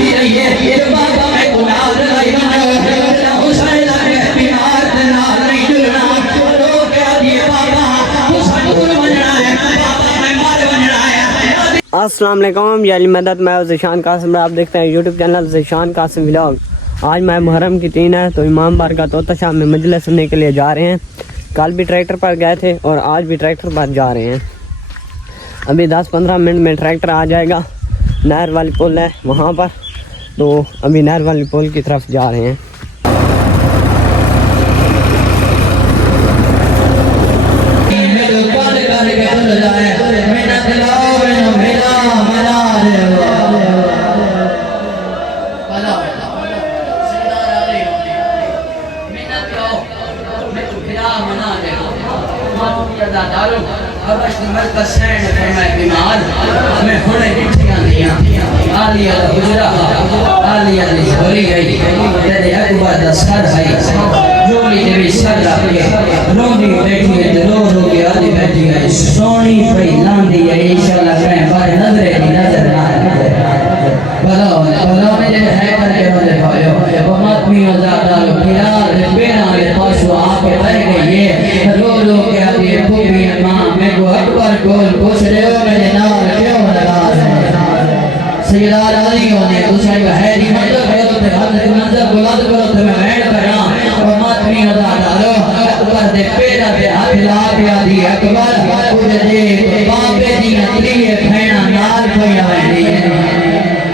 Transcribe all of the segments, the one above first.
دی رہی ہے بابا میں گناہ لگائی بنا حسین اپنے بیمار نال نہیں جلنا رو کے آدھی بابا حسین دور بننا ہے بابا میں مار بننا ہے. السلام علیکم، یہ علی مدد، میں ذیشان قاسم. آپ دیکھتے ہیں YouTube channel Zeeshan Qasim vlog. آج میں محرم کی 3 ہے تو امام بار کا طوطا شاہ میں مجلس سننے کے لیے جا رہے ہیں. کل بھی ٹریکٹر پر گئے تھے اور آج بھی ٹریکٹر پر جا رہے ہیں. ابھی 10-15 منٹ میں ٹریکٹر آ جائے گا. نہر والی پل ہے وہاں پر، تو ابھی نہر والی پل کی طرف جا رہے ہیں.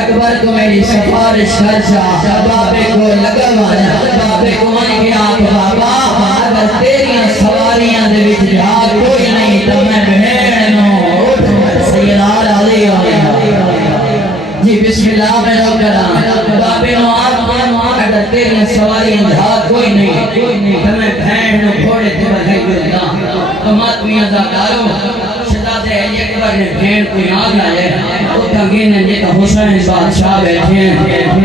اکبر کو میری سفارش کر جا بابے کو لگوانا بابے کو من کے آپ بابا اگر تیریاں سواریاں دے وچ جا کوئی نہیں تو میں بہن نو سیدار علی جی بسم اللہ میں رو کرا بابے نو آپ اگر تیریاں سواریاں جا کوئی نہیں تو میں بہن نو گھوڑے تے بھائی گلا تو ماتمیاں زادارو شہزادے علی اکبر نے بہن کو یاد آئے تنگین جی تو حسین بادشاہ بیٹھے ہیں.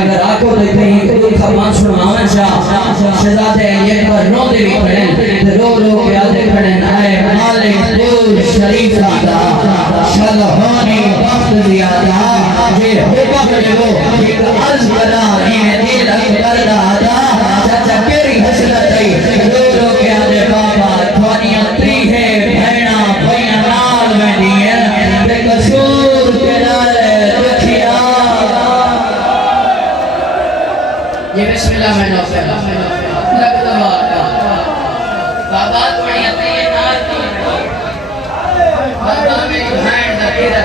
اگر آکو تو کہیں کوئی خبان سناوان شاہ شہزادے علی اکبر رو دے بھی کھڑیں رو رو کے آدھے کھڑیں آئے مالک دور شریف آدھا شلحانی وقت زیادہ یہ حکم لگو ایک عرض بنا یہ دل اکبر آدھا چچا کیری حسنت ہے رو رو کے آدھے بابا تھوانیاں تری ہے بھینا بھینا نال بینی ہے بے قصور کے یہ بسم اللہ میں نو پہلا لگتا بابا بابا تھوڑی اپنی یہ نال کی بابا میری بھائن دقیرہ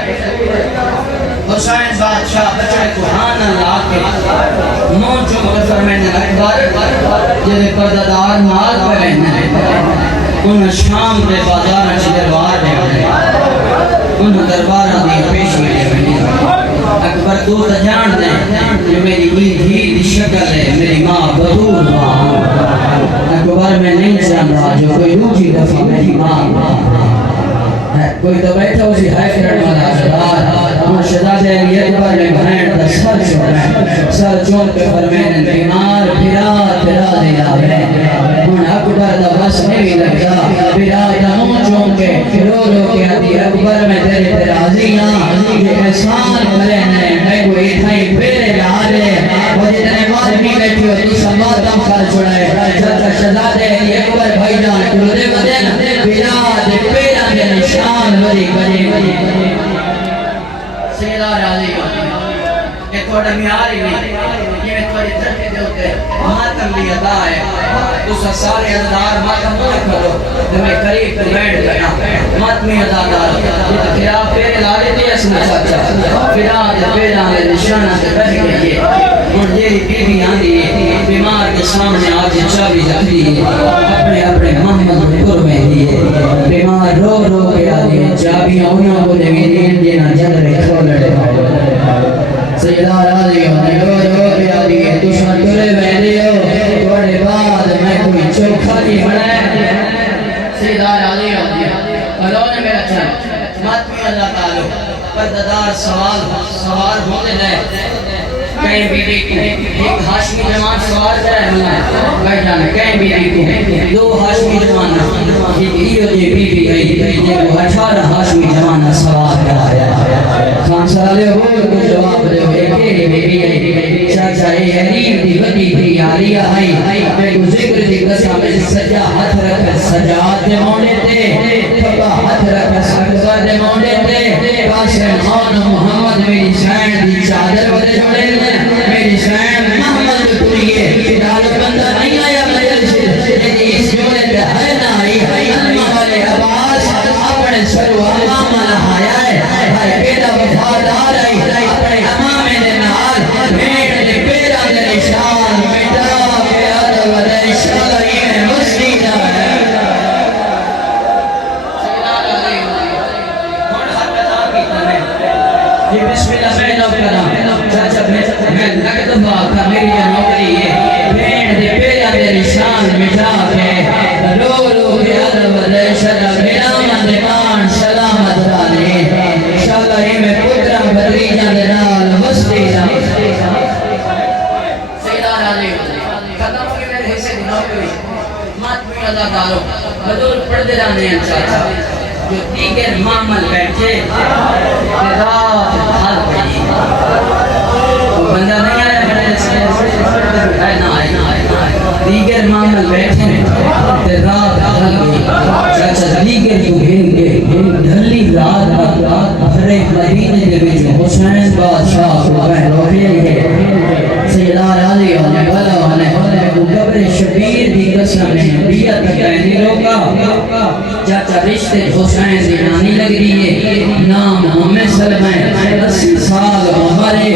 حسین بادشاہ بچڑے قرآن اللہ کے مونچوں مغفر میں نے اکبر جنہیں پرددار نال پہ رہنے انہیں شام دے بازار اچھی دربار دے انہیں دربار دی پیش میں دے اکبر تو جان دے جو میری ہی دی شکل ہے میری ماں بدور ماں اکبر میں نہیں جانتا جو کوئی دوسری دفعہ میری ماں کوئی تو بیٹھا اسی ہائے کرن والا شہزاد اور شہزادے علی اکبر میں بہن دا سر چھوڑا سر چھوڑ کے فرمائے بیمار پھرا پھرا دینا ہے ان اکبر دا بس نہیں لگتا پھرا دا منہ چون کے رو رو کے آتی اکبر میں تیرے پہ راضی ہاں یہ احسان کرے میں کوئی اتھائی پھیرے لارے وہ جتنے مادمی بیٹھی ہو تو سماتم خال چھوڑائے شہزادے علی اکبر بھائی جان کلودے بدن پھرا دے پیرا دے نشان بری بری بری سیدہ راضی یہ تھوڑا میاری نہیں یہ میں تھوڑی دھرکے دے ہوتے ماتم بھی عطا ہے اس سارے ادھار ماتم ہوئے کرو تمہیں قریب پر بیٹھ گیا ماتمی ادھار یہ تو پھر آپ پیرے لارے دی اسنا سچا پھر آج پیرا میں نشانہ سے بیٹھ گئی اور یہ بی بی آندھی بیمار کے سامنے آج چابی جاتی اپنے اپنے محمد پر میں دیئے بیمار رو رو کے آدھی چابیاں انہوں کو دیوی دین دینا جل رہے کھولڑے سیدہ راضی ہونے رو رو کے آدھی دشمن کرے بیدے ہو توڑے بعد میں کوئی چوکھا نہیں بڑھائے سیدہ راضی ہونے اللہ نے میرا چاہے ماتمی اللہ تعالیٰ پرددار سوال ہونے لئے کہیں بیٹی کو ایک ہاشمی جوان سوال کرے ہمیں بھائی جانے کہیں بیٹی کو 2 ہاشمی جوان ایک ایو جے بی بی گئی جب 18 ہاشمی جوان سوال کرایا خان سالے ہو تو جواب دے ایک میری بیوی ہے چاچا غریب دی وڈی دی یاری آئی میں کو ذکر دی قسم سجا ہاتھ رکھ سجاد دے موڑے تے پپا ہاتھ رکھ سجا دے موڑے تے قاسم خان محمد میری شان دی چادر ودے جوڑے میری شان محمد پوریے دال بندہ نہیں آیا مجلس اس جوڑے تے ہے نہ آئی اللہ والے عباس اپنے سرو امام لہایا ہے بیٹا وفادار ہے اپنے امام دے نال بھیڑ دے پیرا دے نشان مٹا پیار ودے شاہی مستی دا ہے بسم اللہ میں نو کرا چاچا میں لگت بات کا میری نوکری ہے بھیڑ دے پیرا دے نشان مٹا کے رو رو پیار ودے شاہ میرا مندمان سلامت دانے شاہی میں پترا بدری جانے نال مستی دا سیدہ راجی ختم ہو گئی میرے حصے دی نوکری مات بھی ادا دارو بدور پردے جانے ہیں چاچا جو دیگر معامل بیٹھے رات حال پڑی بندہ نہیں آیا بڑے سے دیگر معامل بیٹھے رات حال پڑی چاچا دیگر تو گھن کے ڈھلی رات بھرے مدینے دے وچ حسین بادشاہ کو روکے گئے سیدہ راضی ہونے والا ہونے قبر شبیر دی قسم ہے بیعت کہنی روکا چاچا رشتے حسین دی نانی لگ رہی ہے نام ہمیں سلمیں 80 سال عمرے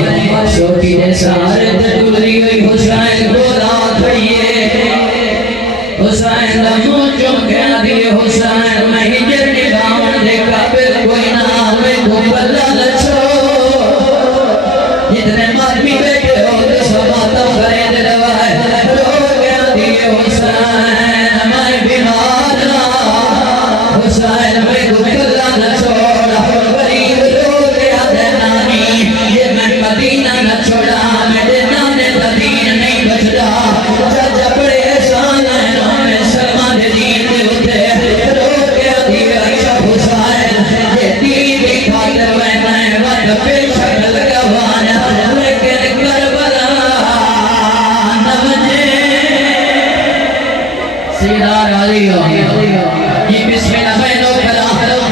چھوٹی دے سارے تڑوری ہوئی حسین کو رات ہوئیے حسین دا منہ چونکہ دیئے حسین میں ہجر نباون دے قابل کوئی نام میں کو بلا لچو جتنے مرمی بیٹھے ہو تو سماتم کرے دلوائے رو گیا دیئے حسین میں بیمار حسین میں کو بلا لچوڑا غریب رو گیا دے نانی یہ میں مدینہ نہ چھوڑا میں دے نانے دین نہیں بچڑا چاچا بڑے احسان ہے میں سلمان دین دے ہوتے رو گیا دیئے عشق حسین یہ دین دی خاطر میں وقت پیشہ لگا وانا لیکن کربلا نمجے سیدہ راضی ہو یہ بسم اللہ میں نو کلا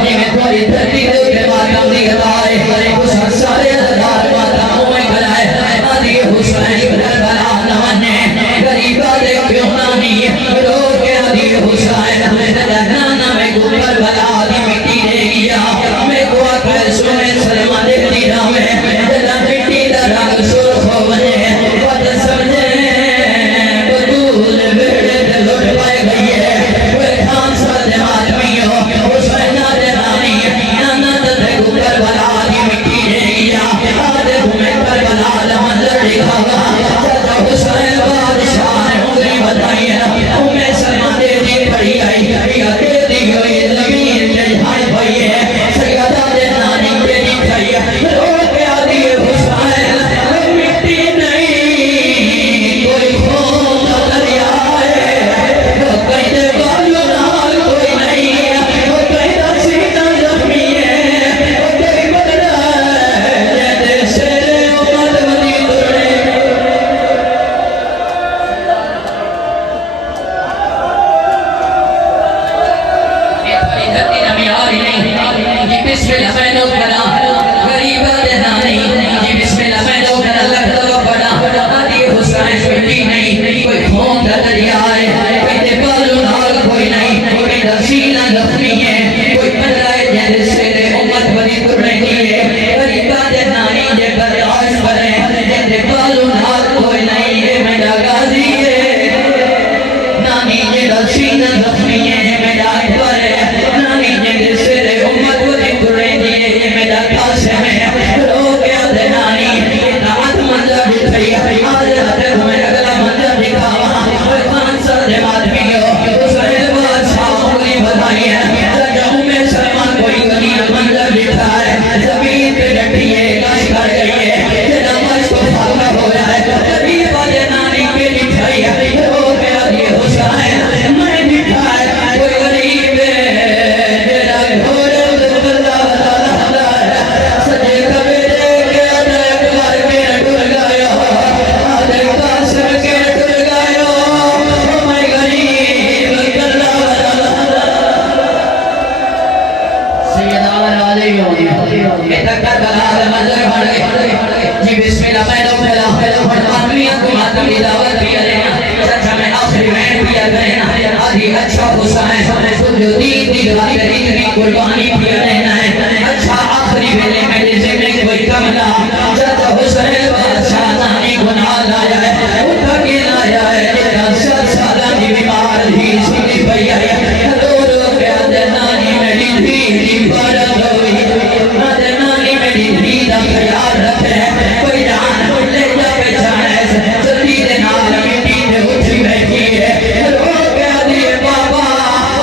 یہ میں تھوڑی دھرتی دے کے ماتم دی گلائے اس سارے ادھار ماتم میں گلائے آدھی حسین کربلا نمجے غریبہ دے کیوں نانی رو کے آدھی حسین نانا میں کو کربلا آدھی مٹی دے گیا میں کو اکر سنے سلمان دے دیرہ میں دلہ مٹی دا رنگ سرخ ہو بنے پت سمجھے بدول بیڑے دے لوٹ پائے گئی ہے دی اچھا حسین جو دین دی خاطر اتنی قربانی بھی لینا ہے اچھا آخری ویلے میرے ذمہ کوئی کم نہ جب حسین بادشاہ نانی گناہ لایا ہے اٹھا کے لایا ہے ایک 7 سالہ کی بیمار ہی سنی پئی ہے رو رو کے آدھے نانی میری دھی بارد ہوئی آدھے نانی میری دھی دا خیال رکھے کوئی جان لے جا پہچانے جلدی دے نال مٹی دے اٹھی بیٹھی ہے رو کے آدھے بابا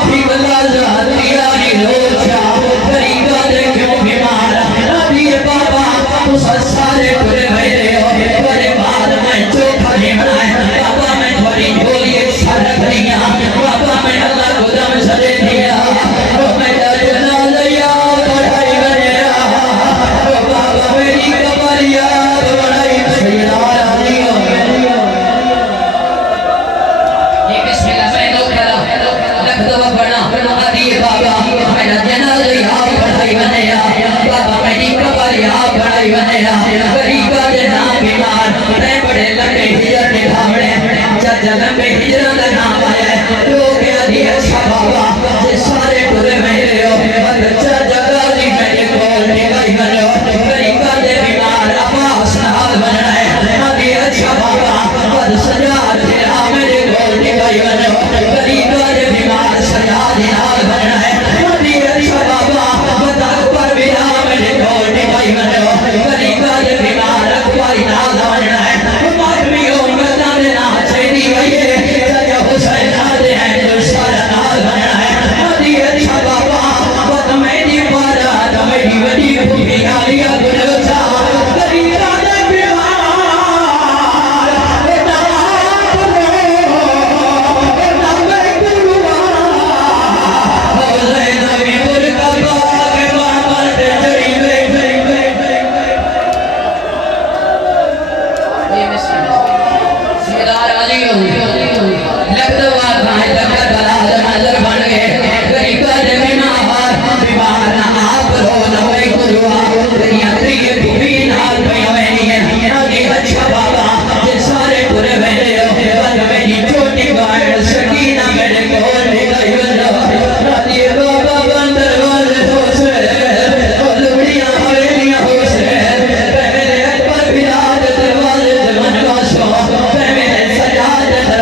بھی بلا ذاتی آئی روچا غریبہ دے کیوں بیمار آدھی بابا تو سارے پورے بھیرے ہو بڑے بعد میں چوکھا نہیں بنائے بابا میں تھوڑی جھولی سر دیا بابا میں اللہ کو دم سجے دیا میں جنا لیا بڑھائی بنیا بابا میری قبر یاد بڑھائی سیدار علی یہ بسم اللہ میں لوگ کرا لکھ دوا پڑھنا آدھی بابا میرا جنا لیا بڑھائی بنیا بابا میری قبر یاد بڑھائی بنیا غریبہ جنا بیمار میں بڑے لمبے ہجر نبھاوڑے چچا لمبے ہجروں کا نام آیا ہے لوگ آدھی اچھا بابا جے سارے پورے میرے ہو چچا غازی میرے کول نگاہی بنو غریبہ دے بیمار عباس نال بننا ہے آدھی اچھا بابا بد سجاد تیرا میرے کول نگاہی بنو غریبہ دے بیمار سجاد نال بننا ہے آدھی اچھا بابا بد اکبر بنا میرے کول نگاہی بنو غریبہ دے بیمار اکبر نال بننا ہے ماتمی امتاں دے نا چیدی وئیے چچا حسین آدھے ہیں جو سارا نال بننا ہے آدھی اچھا بابا بد میری پارا میری وڈی بھوکی آلیا گلوچا غریبہ دے بیمار سجاد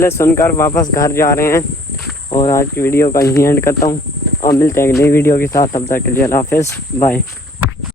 مجلس سن کر واپس گھر جا رہے ہیں، اور آج کی ویڈیو کا یہیں اینڈ کرتا ہوں، اور ملتے ہیں ایک نئی ویڈیو کے ساتھ، تب تک کے لیے اللہ حافظ، بائے۔